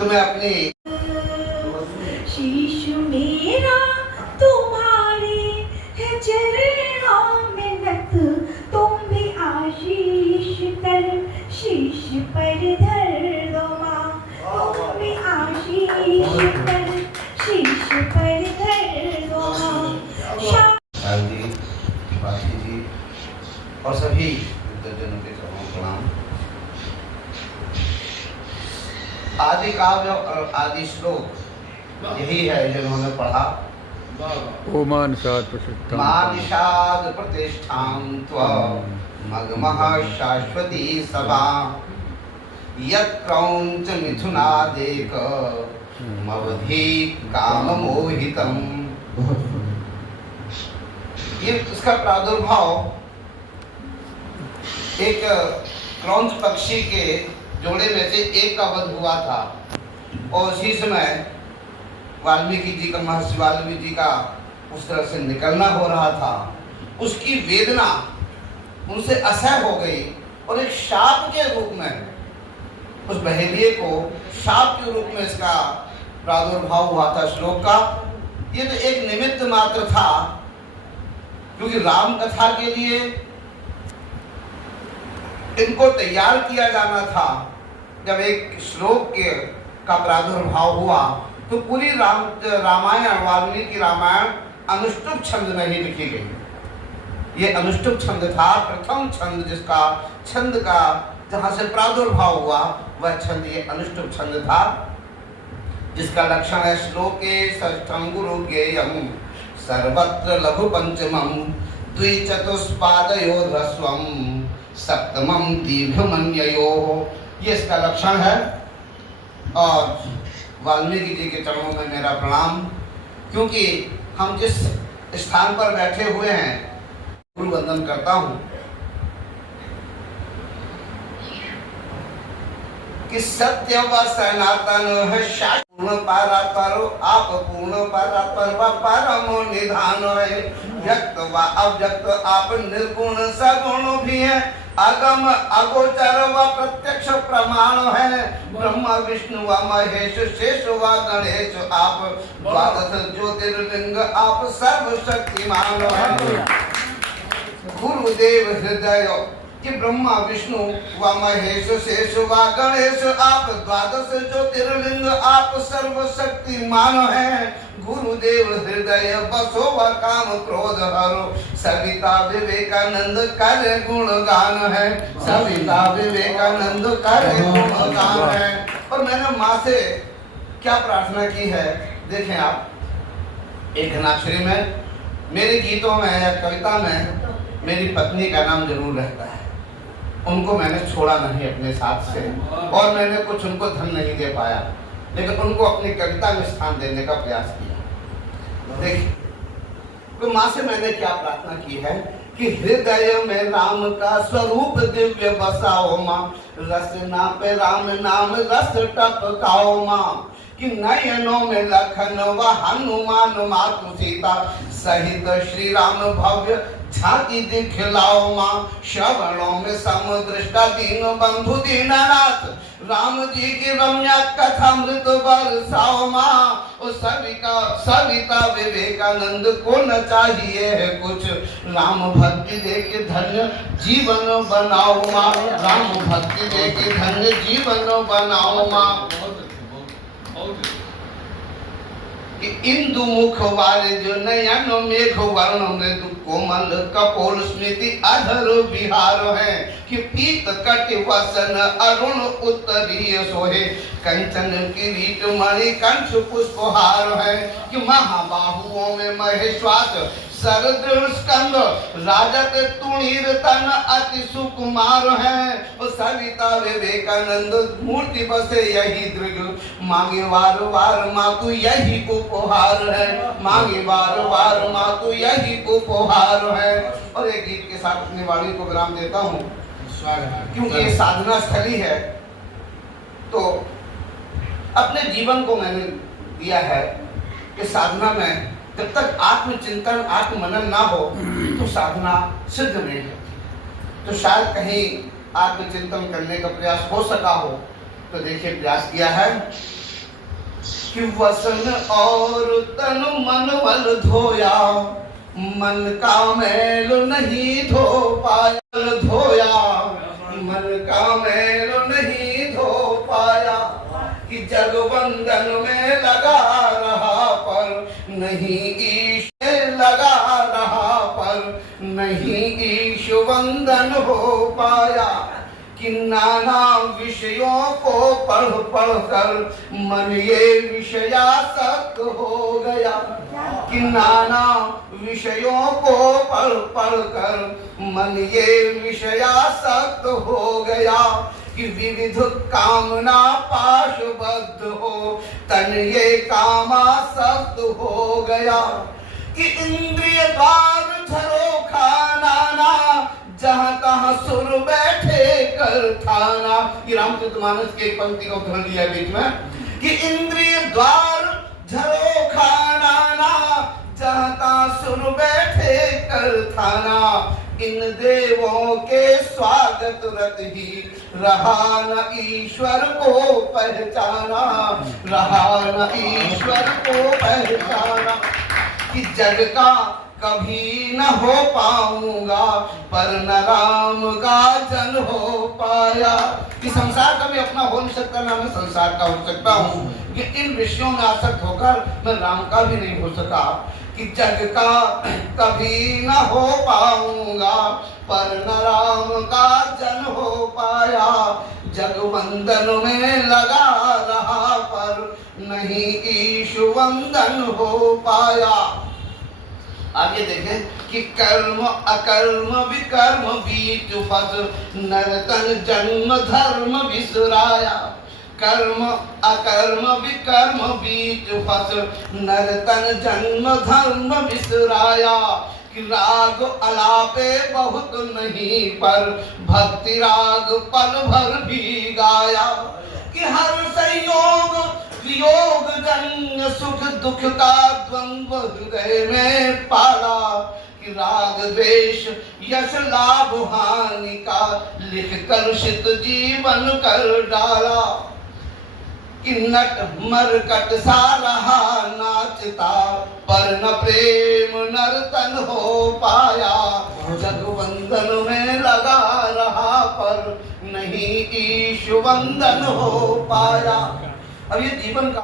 तो मैं अपनी शीश मेरा तुम्हारे है चरणों में नत, तुम भी आशीष कर शीश पर धर दो माँ, तुम भी आशीष कर शीश पर धर दो माँ। जी, बासी जी और सभी वृद्धजनों के चरणों में प्रणाम। आदि काव्य और आदि श्लोक यही है जो उन्होंने पढ़ा। ओमानिषाद प्रतिष्ठां मानिषाद प्रतिष्ठां त्वं मगमः शाश्वती सभा, यत् क्रौञ्च मिथुनादेक मवधि काममोहितम्। ये इसका प्रादुर्भाव एक क्रौंच पक्षी के जोड़े में से एक का वध हुआ था और उसी समय वाल्मीकि जी का, महर्षि वाल्मीकि जी का उस तरह से निकलना हो रहा था। उसकी वेदना उनसे असह्य हो गई और एक शाप के रूप में उस बहेलिये को शाप के रूप में इसका प्रादुर्भाव हुआ था श्लोक का। ये तो एक निमित्त मात्र था, क्योंकि राम कथा के लिए इनको तैयार किया जाना था। जब एक श्लोक के का प्रादुर्भाव हुआ तो पूरी रामायण वाल्मीकि रामायण अनुष्टुप छंद में ही लिखी गई। ये अनुष्टुप छंद था, प्रथम छंद जिसका छंद का जहां से प्रादुर्भाव हुआ वह छंद ये अनुष्टुप छंद था, जिसका लक्षण है श्लोके षष्ठं गुरु ज्ञेयं सर्वत्र लघु पंचमं द्विचतुष्पादयो ह्रस्वं सप्तमं दीर्घमन्ययोः। ये इसका लक्षण है। और वाल्मीकि जी के चरणों में मेरा प्रणाम, क्योंकि हम जिस स्थान पर बैठे हुए हैं गुरु वंदन करता हूँ कि सत्य व सनातन है पूर्ण परात्परो, आप पूर्ण परात्पर व परमो निधान है। व्यक्त व अव्यक्त आप निर्गुण सगुण भी है, अगम अगोचर व प्रत्यक्ष प्रमाण है। ब्रह्मा विष्णु व महेश शेष व गणेश आप, द्वादश ज्योतिर्लिंग आप सर्वशक्तिमान है। गुरुदेव हृदय कि ब्रह्मा विष्णु व महेश शेष व गणेश आप, द्वादश ज्योतिर्लिंग आप सर्वशक्तिमान है। गुरुदेव हृदय बसो व काम क्रोध हरो, सविता विवेकानंद कर गुणगान है। सविता विवेकानंद कर गुणगान है। और मैंने माँ से क्या प्रार्थना की है, देखें आप, एक घनाक्षरी में मेरे गीतों में या कविता में मेरी पत्नी का नाम जरूर रहता है। उनको मैंने छोड़ा नहीं अपने साथ से, और मैंने कुछ उनको धन नहीं दे पाया, लेकिन उनको अपनी कविता में स्थान देने का प्रयास किया। देखिए, तो माँ से मैंने क्या प्रार्थना की है कि हृदय में राम का स्वरूप दिव्य बसाओ माँ, रसना पे राम नाम रस टपकाओ माँ। कि नयनों में लखन व हनुमान मातु सीता सहित श्री राम भव्य झांकी दिखलाओ माँ। श्रवणों में समदृष्टा दीन बंधु दीननाथ, राम जी की रम्या कथा मृत बरसाओ माँ। उस सविता विवेकानंद को न चाहिए है कुछ, राम भक्ति दे के धन्य जीवन बनाओ माँ। राम भक्ति दे के धन्य जीवन बनाओ माँ। इंदु मुख वारिज नयन मेघ वर्ण मृदु कोमल कपोल स्मृति अधर विहार है। कि पीत कट वसन अरुण उत्तरीय सोहे, कंचन किरीट मणि कंठ पुष्पहार है। कि महाबाहुओं में महेश्वास सरदृढ़ स्कंद, राजत तुणीर तन अति सुकुमार है। सविता विवेकानंद मूर्ति बसे यही दृढ़, मांगे वार वार मातु यही उपहार है। मांगे वार वार मातु यही उपहार है। और एक गीत के साथ अपनी वाणी को विराम देता हूँ, क्योंकि ये साधना स्थली है। तो अपने जीवन को मैंने दिया है कि साधना में जब तक आत्मचिंतन आत्ममनन ना हो तो साधना सिद्ध नहीं होती। तो शायद कहीं आत्मचिंतन करने का प्रयास हो सका हो, तो देखिए प्रयास किया है। कि वसन और तन मन बल धोया, मन का मैल नहीं धो पाया, धोया मन का मैल नहीं धो पाया, कि जगवंदन में लगा रहा पर नहीं ईश लगा रहा पर नहीं ईश वंदन हो पाया, कि नाना विषयों को पढ़ पढ़ कर मन ये विषयासक्त हो गया, कि नाना विषयों को पढ़ पढ़ कर मन ये विषयासक्त हो गया, कि विविध कामना पाशबद्ध हो तन ये कामासक्त हो गया, कि इंद्रिय द्वार झरोखा नाना जहाँ तहाँ सुर बैठे कर थाना। ये रामचरितमानस की एक पंक्ति का उदाहरण लिया बीच में, कि इंद्रिय द्वार झरोखा नाना जहाँ तहाँ सुर बैठे कर थाना, इन देवों के स्वागत रत ही रहा न ईश्वर को पहचाना, रहा न ईश्वर को पहचाना, कि जग का कभी न हो पाऊंगा पर न राम का जन हो पाया, कि संसार का भी अपना हो नहीं सकता, ना मैं संसार का हो सकता हूँ, कि इन विषयों में आसक्त होकर मैं राम का भी नहीं हो सका, कि जग का कभी न हो पाऊंगा पर न राम का जन हो पाया, जगवंदन में लगा रहा पर नहीं ईश वंदन हो पाया। आगे देखें कि कर्म अकर्म विकर्म बीच फस नरतन जन्म धर्म विसराया, कर्म अकर्म विकर्म बीच फस नरतन जन्म धर्म विसराया, कि राग अलापे बहुत नहीं पर भक्ति राग पल भर भी गाया, कि हर संयोग वियोग जन्य सुख दुख का द्वंद्व हृदय में पाला, कि राग द्वेष यश लाभ हानि का लिख कर शित जीवन कर डाला, कि नट मरकट सा रहा नाचता पर न प्रेम नर्तन हो पाया, जगवंदन में लगा रहा पर नहीं ईश वंदन हो पाया। अब ये जीवन का